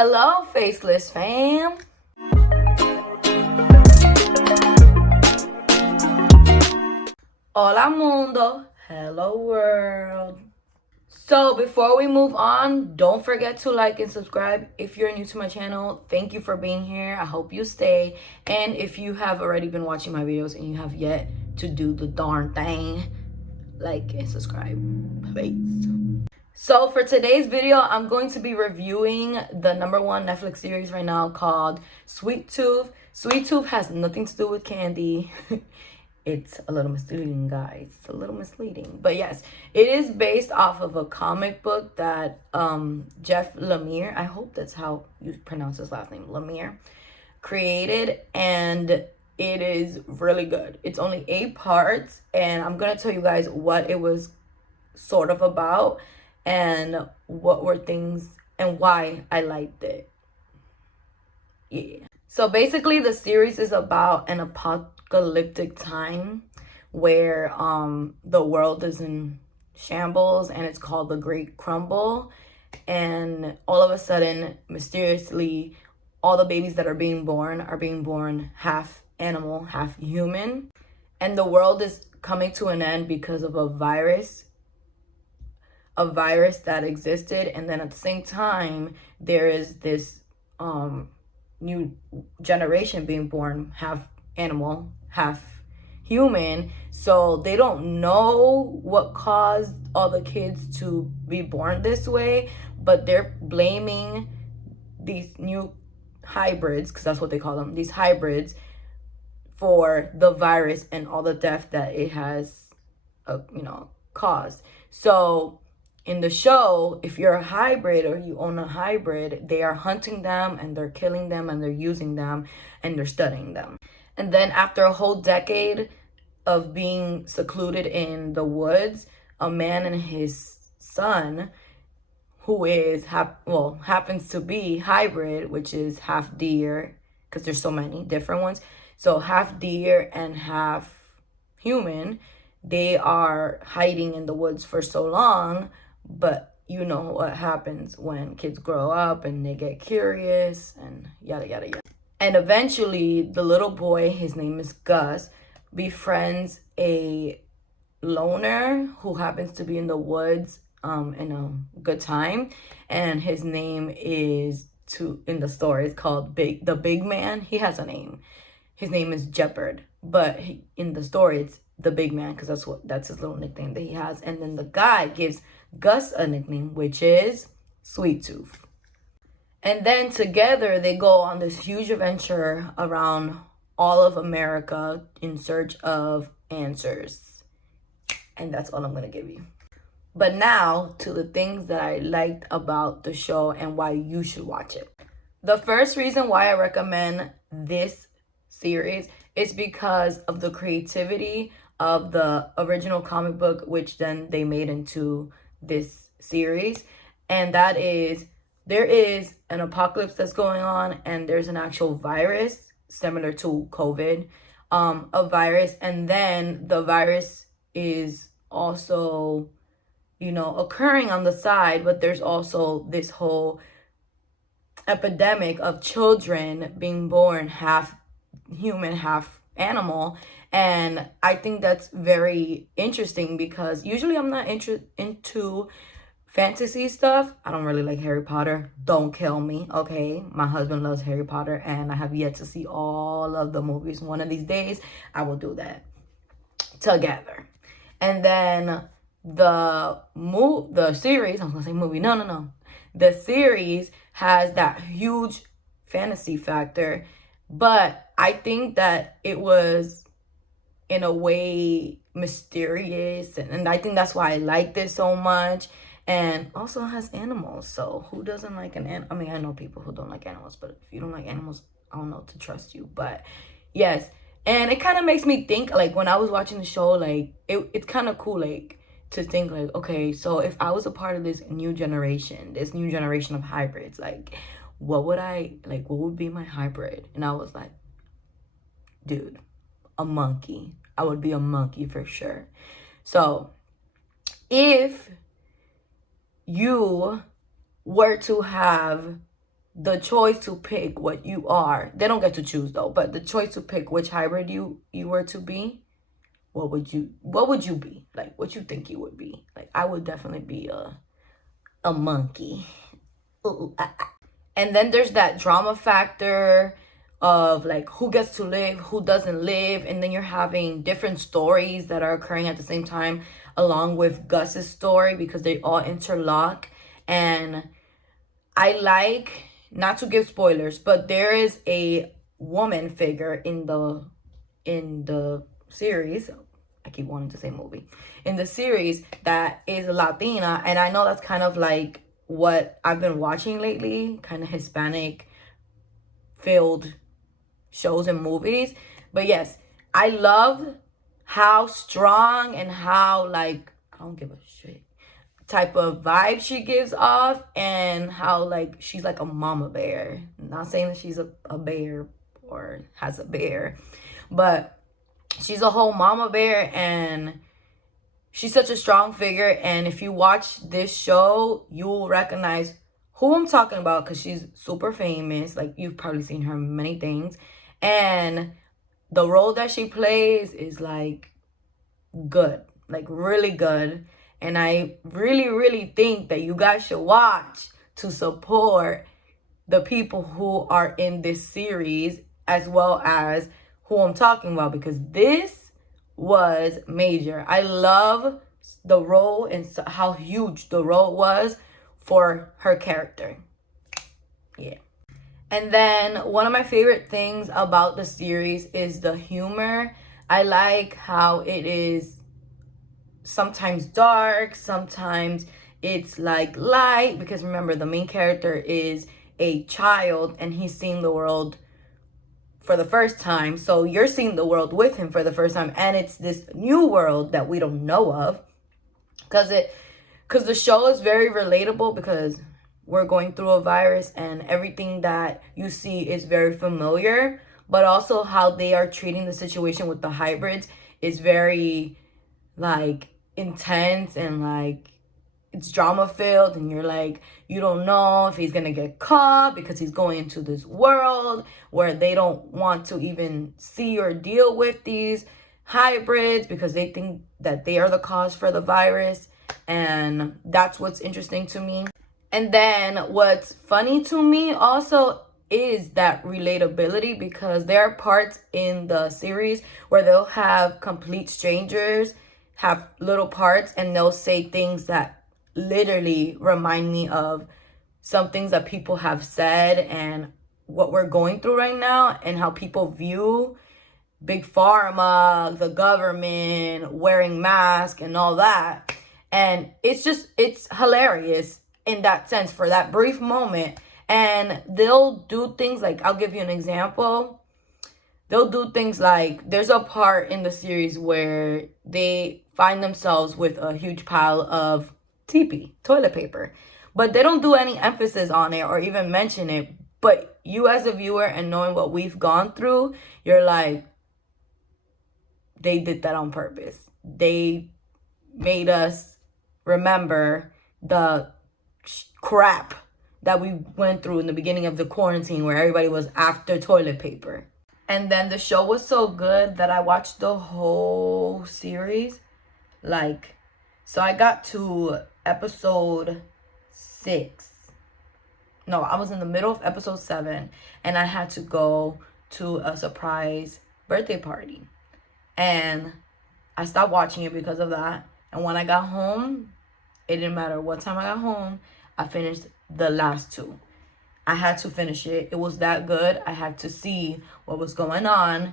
Hello, Faceless fam. Hola mundo. Hello world. So before we move on, don't forget to like and subscribe if you're new to my channel. Thank you for being here. I hope you stay. And if you have already been watching my videos and you have yet to do the darn thing, like and subscribe, please. So for today's video, I'm going to be reviewing the #1 Netflix series right now called Sweet Tooth. Sweet Tooth has nothing to do with candy. It's a little misleading, guys. It's a little misleading. But yes, it is based off of a comic book that Jeff Lemire, I hope that's how you pronounce his last name, Lemire, created. And it is really good. It's only 8 parts. And I'm going to tell you guys what it was sort of about and what were things and why I liked it. Yeah. So basically the series is about an apocalyptic time where the world is in shambles and it's called the Great Crumble, and all of a sudden mysteriously all the babies that are being born half animal, half human, and the world is coming to an end because of a virus that existed. And then at the same time there is this new generation being born, half animal, half human. So they don't know what caused all the kids to be born this way, but they're blaming these new hybrids, because that's what they call them, these hybrids, for the virus and all the death that it has caused. So in the show, if you're a hybrid or you own a hybrid, they are hunting them and they're killing them and they're using them and they're studying them. And then after a whole decade of being secluded in the woods, a man and his son, who is happens to be hybrid, which is half deer, because there's so many different ones. So half deer and half human, they are hiding in the woods for so long. But you know what happens when kids grow up and they get curious and yada, yada, yada. And eventually the little boy, his name is Gus, befriends a loner who happens to be in the woods in a good time. And his name is, in the story, it's called the Big Man. He has a name. His name is Jeopard. But in the story, it's the Big Man, because that's his little nickname that he has. And then the guy gives Gus a nickname, which is Sweet Tooth. And then together they go on this huge adventure around all of America in search of answers. And that's all I'm going to give you. But now to the things that I liked about the show and why you should watch it. The first reason why I recommend this series is because of the creativity of the original comic book, which then they made into this series. And that is, there is an apocalypse that's going on and there's an actual virus similar to COVID, a virus. And then the virus is also, occurring on the side, but there's also this whole epidemic of children being born half human, half animal. And I think that's very interesting because usually I'm not into fantasy stuff. I don't really like Harry Potter. Don't kill me, okay? My husband loves Harry Potter and I have yet to see all of the movies. One of these days, I will do that together. And then the series, I was gonna say movie, no. The series has that huge fantasy factor, but I think that it was in a way mysterious, and I think that's why I liked it so much. And also it has animals, so who doesn't like an animal? I mean, I know people who don't like animals, but if you don't like animals, I don't know to trust you. But yes, and it kind of makes me think, like, when I was watching the show, like, it's kind of cool, like, to think, like, okay, so if I was a part of this new generation of hybrids, like, what would be my hybrid? And I was like, dude, a monkey. I would be a monkey for sure. So if you were to have the choice to pick what you are. They don't get to choose though, but the choice to pick which hybrid you were to be, what would you be? Like, what you think you would be? Like, I would definitely be a monkey. Ooh, ah, ah. And then there's that drama factor of like who gets to live, who doesn't live, and then you're having different stories that are occurring at the same time along with Gus's story because they all interlock. And I like, not to give spoilers, but there is a woman figure in the series. I keep wanting to say movie. In the series that is Latina, and I know that's kind of like what I've been watching lately, kind of Hispanic filled shows and movies. But yes, I love how strong and how like, I don't give a shit type of vibe she gives off, and how like she's like a mama bear. I'm not saying that she's a bear or has a bear, but she's a whole mama bear, and she's such a strong figure. And if you watch this show, you will recognize who I'm talking about because she's super famous. Like, you've probably seen her in many things, and the role that she plays is like good, like really good. And I really, really think that you guys should watch to support the people who are in this series as well as who I'm talking about, because this was major. I love the role and how huge the role was for her character. Yeah. And then one of my favorite things about the series is the humor. I like how it is sometimes dark, sometimes it's like light, because remember, the main character is a child and he's seeing the world for the first time. So you're seeing the world with him for the first time, and it's this new world that we don't know of, because the show is very relatable, because we're going through a virus and everything that you see is very familiar, but also how they are treating the situation with the hybrids is very like intense, and like it's drama filled, and you're like, you don't know if he's gonna get caught because he's going into this world where they don't want to even see or deal with these hybrids because they think that they are the cause for the virus. And that's what's interesting to me. And then what's funny to me also is that relatability, because there are parts in the series where they'll have complete strangers have little parts and they'll say things that literally remind me of some things that people have said and what we're going through right now, and how people view big pharma, the government, wearing masks and all that. And it's hilarious in that sense for that brief moment. And they'll do things like, I'll give you an example. They'll do things like, there's a part in the series where they find themselves with a huge pile of TP, toilet paper. But they don't do any emphasis on it or even mention it. But you as a viewer, and knowing what we've gone through, you're like, they did that on purpose. They made us remember the crap that we went through in the beginning of the quarantine, where everybody was after toilet paper. And then the show was so good that I watched the whole series. Like, so I got to episode 6. No, I was in the middle of episode 7, and I had to go to a surprise birthday party. And I stopped watching it because of that. And when I got home, it didn't matter what time I got home, I finished the last 2. I had to finish it. It was that good. I had to see what was going on.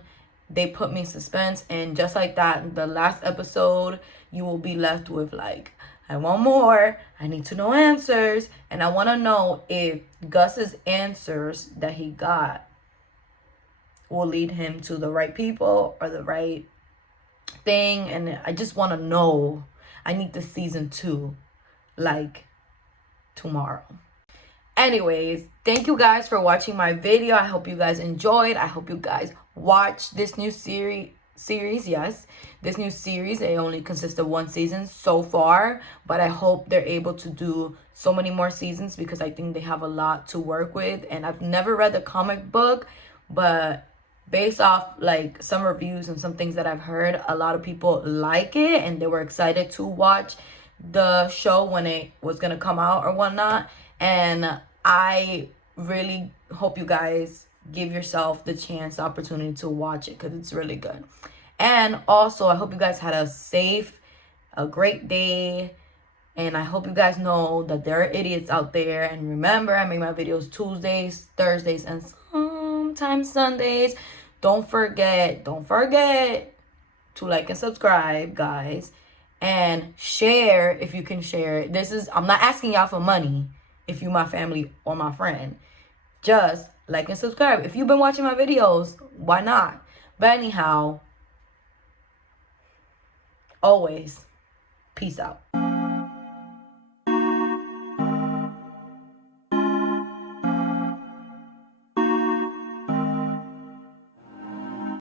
They put me in suspense, and just like that, the last episode, you will be left with like, I want more. I need to know answers. And I want to know if Gus's answers that he got will lead him to the right people or the right thing. And I just want to know. I need the season 2 like tomorrow. Anyways, thank you guys for watching my video. I hope you guys enjoyed. I hope you guys watch this new series. series, yes. This new series, it only consists of one season so far, but I hope they're able to do so many more seasons because I think they have a lot to work with. And I've never read the comic book, but based off like some reviews and some things that I've heard, a lot of people like it and they were excited to watch the show when it was gonna come out or whatnot. And I really hope you guys give yourself the chance, the opportunity to watch it because it's really good. And also, I hope you guys had a great day. And I hope you guys know that there are idiots out there. And remember, I make my videos Tuesdays, Thursdays, and sometimes Sundays. Don't forget to like and subscribe, guys. And share if you can share. I'm not asking y'all for money if you my family or my friend. Just like and subscribe. If you've been watching my videos, why not? But anyhow, always, peace out.